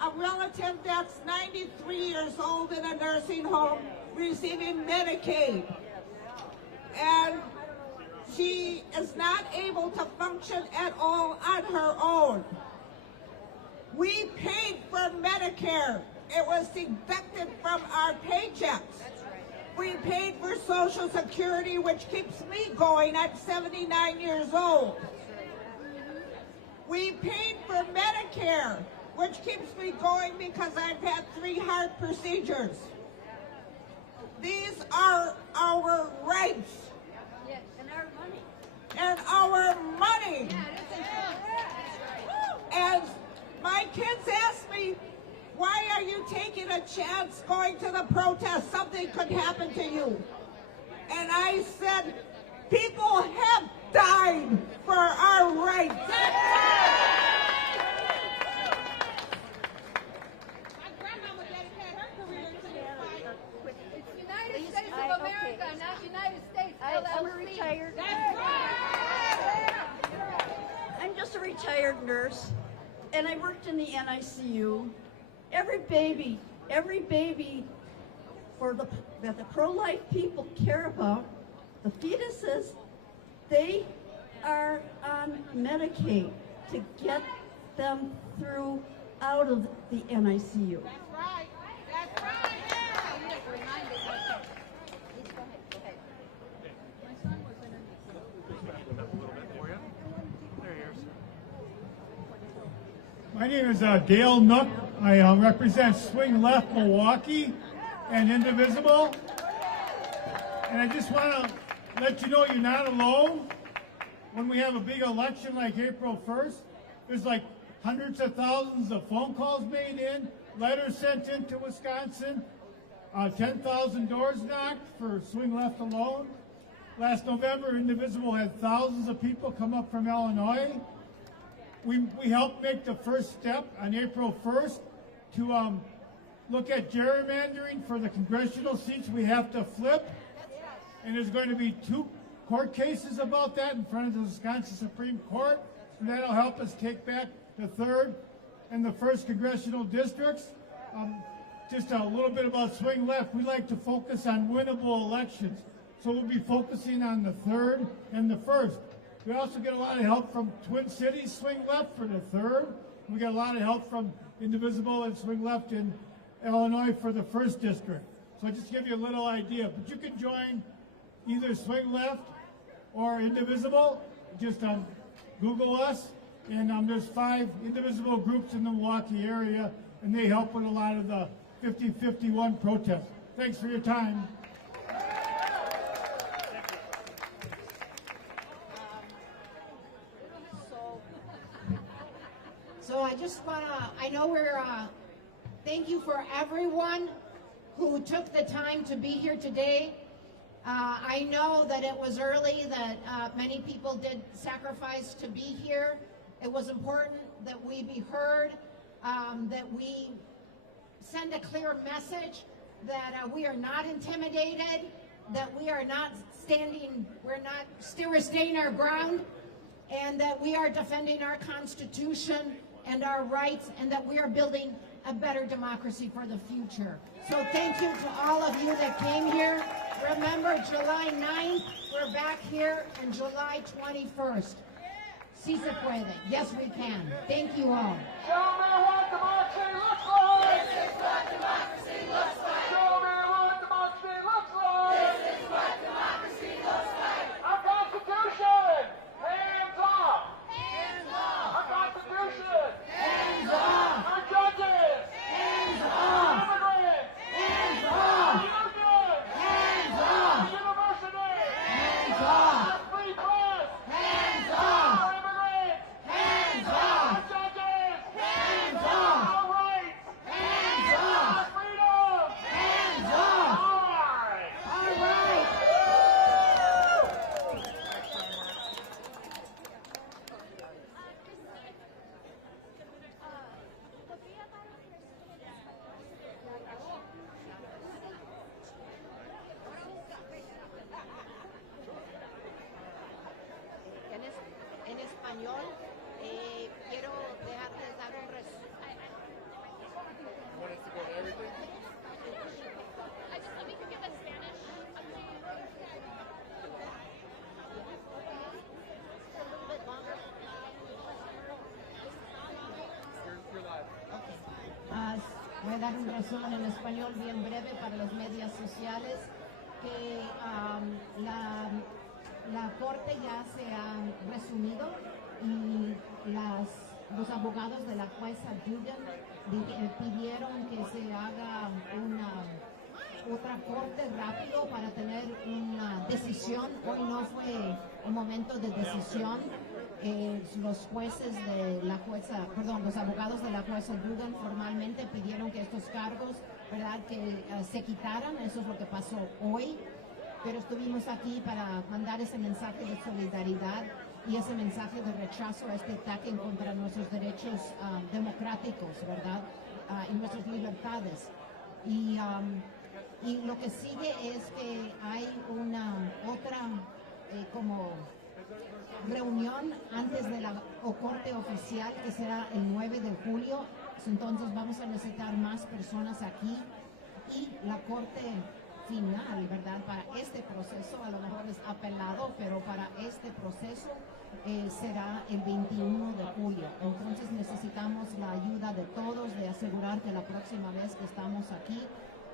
a relative that's 93 years old in a nursing home receiving Medicaid. And she is not able to function at all on her own. We paid for Medicare. It was deducted from our paychecks. We paid for Social Security, which keeps me going at 79 years old. We paid for Medicare, which keeps me going because I've had 3 heart procedures. These are our rights. Yes, and our money. And our money. And my kids ask me, why are you taking a chance going to the protest? Something could happen to you. And I said, people have died for our rights. My grandmama dedicated her career to this fight. It's United States of America, not United States LLC. I'm a retired. That's right. I'm just a retired nurse, and I worked in the NICU. Every baby that the pro-life people care about, the fetuses, they are on Medicaid to get them through out of the NICU. That's right. That's right. My name is Dale Nook. I represent Swing Left Milwaukee and Indivisible. And I just want to let you know you're not alone. When we have a big election like April 1st, there's like hundreds of thousands of phone calls made in, letters sent into Wisconsin, 10,000 doors knocked for Swing Left alone. Last November, Indivisible had thousands of people come up from Illinois. We helped make the first step on April 1st to look at gerrymandering for the congressional seats we have to flip. And there's going to be 2 court cases about that in front of the Wisconsin Supreme Court. And that'll help us take back the 3rd and the 1st congressional districts. Just a little bit about Swing Left. We like to focus on winnable elections. So we'll be focusing on the 3rd and the 1st. We also get a lot of help from Twin Cities Swing Left for the 3rd. We get a lot of help from Indivisible and Swing Left in Illinois for the 1st district. So just to give you a little idea. But you can join either Swing Left or Indivisible. Just Google us. And there's 5 Indivisible groups in the Milwaukee area, and they help with a lot of the 50-51 protests. Thanks for your time. So I just want to, I know thank you for everyone who took the time to be here today. I know that it was early, that many people did sacrifice to be here. It was important that we be heard, that we send a clear message that we are not intimidated, that we are not we're staying our ground, and that we are defending our Constitution and our rights, and that we are building a better democracy for the future. So thank you to all of you that came here. Remember, July 9th, we're back here, and July 21st. Sí se puede. Yes, we can. Thank you all. Show me what democracy looks like! This is what democracy looks like! Show me what democracy looks like! This is what democracy looks like! Our Constitution! Hands off! Hands off! Our Constitution! Hands off! Our judges! Hands off! Immigrants! Hands off! Unions! Hands off! Universities! Hands off! Our free press! Hands off! Our immigrants! Hands off! Our judges! Hands off! Our rights! Hands off! Our freedom! Hands off! All right! All right! En español, quiero dejarles dar un resumen. Voy a dar un resumen en español bien breve para los medios sociales, que la corte ya se ha resumido y los abogados de la jueza Dugan pidieron que se haga otra corte rápido para tener una decisión. Hoy no fue un momento de decisión. Los jueces de la jueza, perdón, los abogados de la jueza Dugan formalmente pidieron que estos cargos, ¿verdad?, que se quitaran. Eso es lo que pasó hoy. Pero estuvimos aquí para mandar ese mensaje de solidaridad y ese mensaje de rechazo a este ataque en contra de nuestros derechos democráticos, ¿verdad?, y nuestras libertades. Y lo que sigue es que hay una otra como reunión antes de la corte oficial, que será el 9 de julio. Entonces vamos a necesitar más personas aquí, y la corte final, ¿verdad?, para este proceso, a lo mejor es apelado, pero para este proceso será el 21 de julio. Entonces necesitamos la ayuda de todos, de asegurar que la próxima vez que estamos aquí,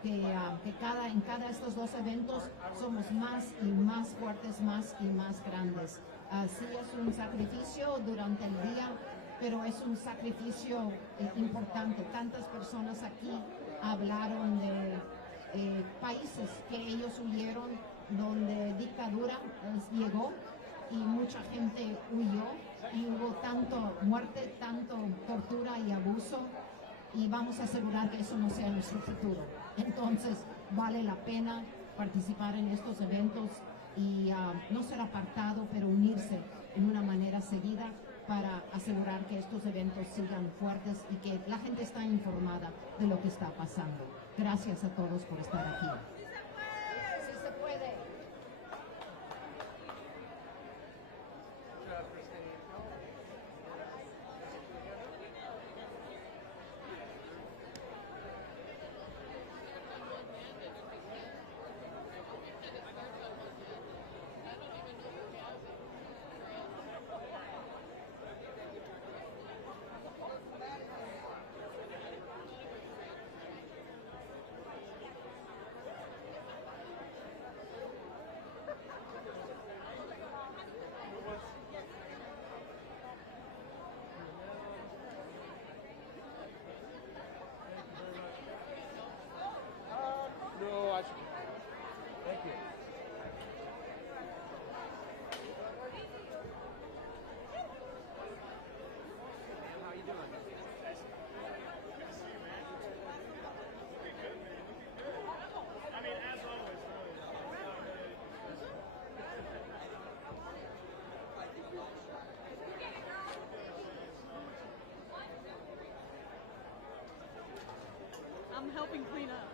que en cada de estos dos eventos somos más y más fuertes, más y más grandes. Sí, es un sacrificio durante el día, pero es un sacrificio importante. Tantas personas aquí hablaron de países que ellos huyeron, donde dictadura llegó y mucha gente huyó, y hubo tanto muerte, tanto tortura y abuso, y vamos a asegurar que eso no sea nuestro futuro. Entonces vale la pena participar en estos eventos y no ser apartado, pero unirse en una manera seguida para asegurar que estos eventos sigan fuertes y que la gente está informada de lo que está pasando. Gracias a todos por estar aquí. Sí se puede. No, I should. Thank you. How you doing? I mean, as always, I'm helping clean up.